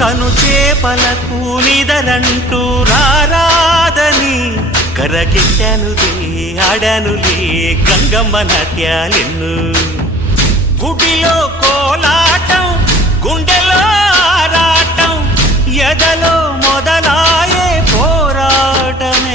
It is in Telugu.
కనుచేపలకు నిదరంటూ రారాదని కరకెట్టానులే ఆడానులే గంగమ్మ నాట్యాలెన్ను. గుడిలో కోలాటం గుండెలో ఆరాటం ఎదలో మొదలాయే పోరాటమే.